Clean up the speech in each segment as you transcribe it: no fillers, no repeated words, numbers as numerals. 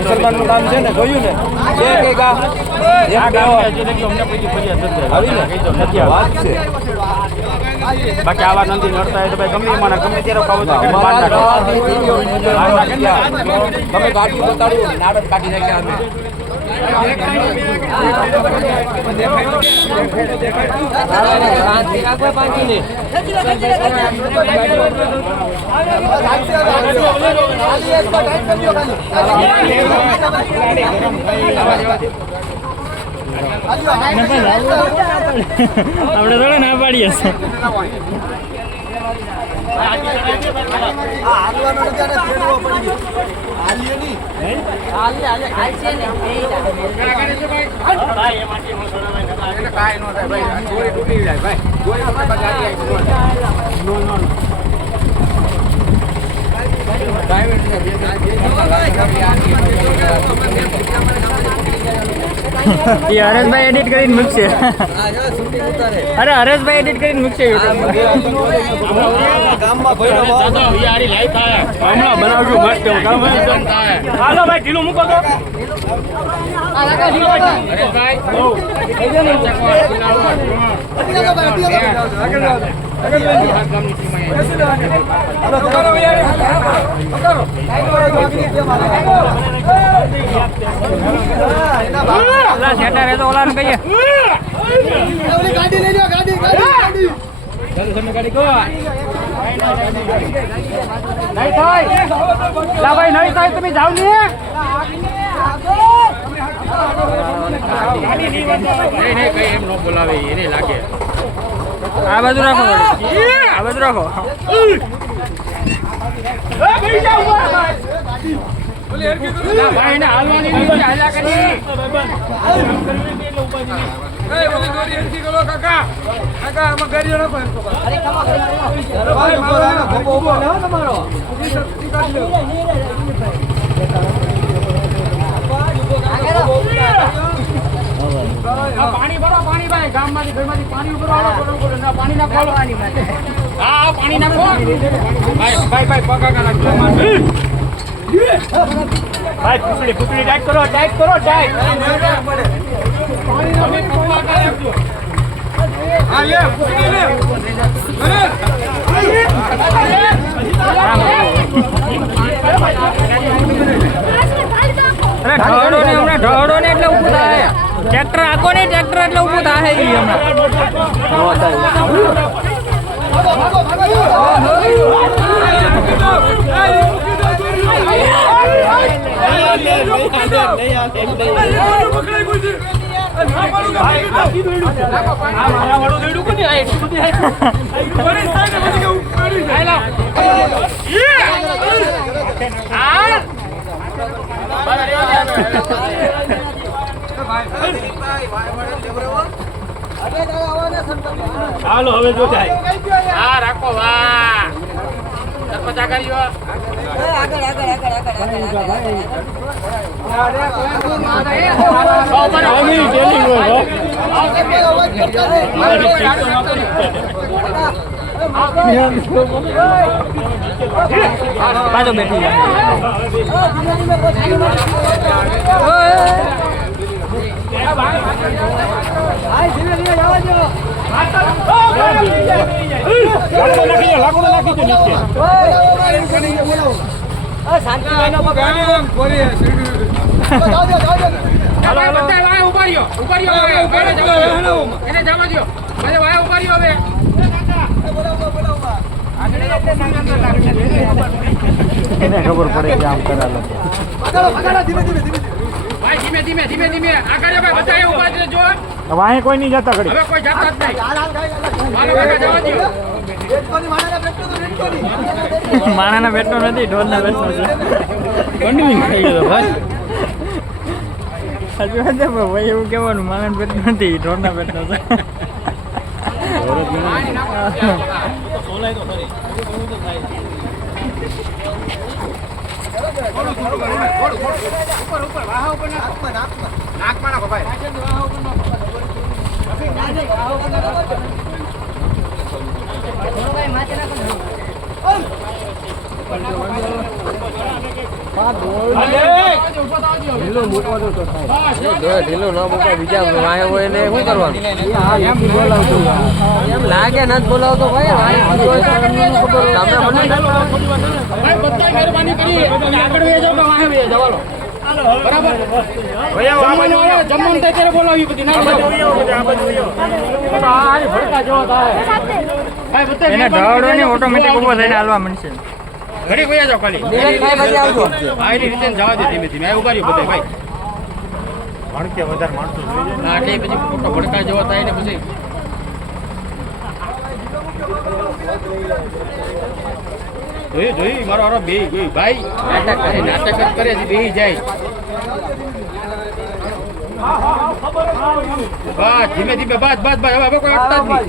મુસલમાનનું કામ છે ને જોયું ને વાત છે. બાકી આવા નંદી નડતા હોય તો ભાઈ ગમે એમાં ગમે ત્યારે ખાવ તો તમે કાઢી બતાડ્યું નાડક કાઢી નાખ્યા અમે. આપણે થોડા ના પાડીએ છીએ. હરેશભાઈ એડિટ કરીને મૂકશે. અરે હરેશભાઈ એડિટ કરીને મૂકશે. હમણાં બનાવજો મસ્ત. હાલો ભાઈ ઢીલું મૂકો તો. ઓલાને કહીએ ગાડી લઈ લો. ગાડી નહીં થાય. લા ભાઈ નહીં થાય તમે જાવ ને. એમ ન બોલાવે એને લાગે. આ બાજુ રાખો. આ બાજુ રાખો. ભાઈ એને હાલવાની નથી. હાલ્યા કરી. પાણી ભરો. પાણી ભાઈ ગામમાંથી ઘરમાંથી પાણી ઉપર પાણી નાખો. હા પાણી નાખો. ભાઈ પગા નાખો. ભાઈ પૂતળી ટાઈટ કરો. ટાઈટ કરો. ટાઈટ. ઢળો ને એટલે ઊભું થાય. ટ્રેક્ટર આખો ને ટ્રેક્ટર એટલે ઊભું થાય. હાલો હવે જો જાય. હા રાખો. વાહ સરપંચ આગળ પાછો બેઠી એને ખબર પડે કે આમ કરાલો. ધીમે ધીમે ધીમે ધીમે આગળ બતાવે. ઉભા છે જો. વાહે કોઈ નહીં જતા ઘડી. હવે કોઈ જતા જ નહીં. માણાના પેટનો નથી, ઢોરના પેટનો છે. કંડવીને ખાઈ ગયો ભાઈ. હજુ હજુ ભાઈ એવું કહેવાનું માણાના પેટનો નથી, ઢોરના પેટનો છે. ઢીલું ન મૂકે બીજા વાય હોય ને શું કરવાનું એમ લાગે નથી બોલાવતો ભાઈ તમે મને ભાઈ બધા મહેરબાની કરી આગળ વહી જાવ તો વાહે વહી જાવ હાલો. બરાબર જમવાનું આવે, જમવાનું થાય ત્યારે બોલાવી બધી ના ભડકા જેવો થાય ભાઈ બધા એને ઢાળો ને ઓટોમેટિક ઉભો થઈને હાલવા માંડશે. ઘડી વહી જાવ ખાલી નિરંજ ખાઈ પછી આવજો આ એની રીતે જવા દે ધીમે ધીમે આ ઉભા રહ્યો બધા ભાઈ ના એટલે પછી મોટો ભડકા જેવો થાય ને પછી જોઈ મારો હારો બે ગઈ ભાઈ નાટક જ કરે છે બે જાય બસ ધીમે ધીમે બસ બસ બસ હવે કોઈ અટતા જ નહીં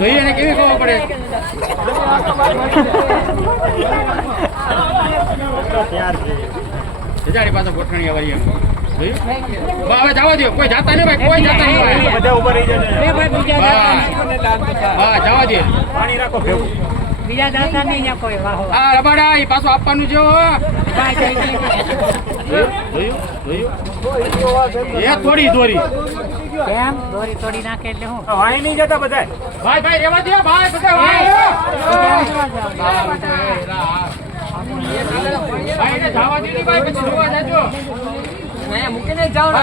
જોઈએ ને કેવી ખબર પડે હજારી પાસે ગોઠણી આવી એમ જોયું હવે જવા દો કોઈ જાતા નહીં ભાઈ કોઈ જાતા નહીં બધા ઉભા રહી જાય હા જવા દે પાણી રાખો ભેગું બીજા દાતા નહીં ત્યાં કોઈ વાહો. હા રબાડા એ પાછું આપવાનું છે હો. જોયું એ થોડી દોરી કેમ દોરી તોડી નાખે એટલે હું ભાઈ ભાઈ રેવા દે ભાઈ બધા ભાઈ ભાઈને જવા દે ને ભાઈ પછી જોવા જાજો મૂકીને જ જાઓ ને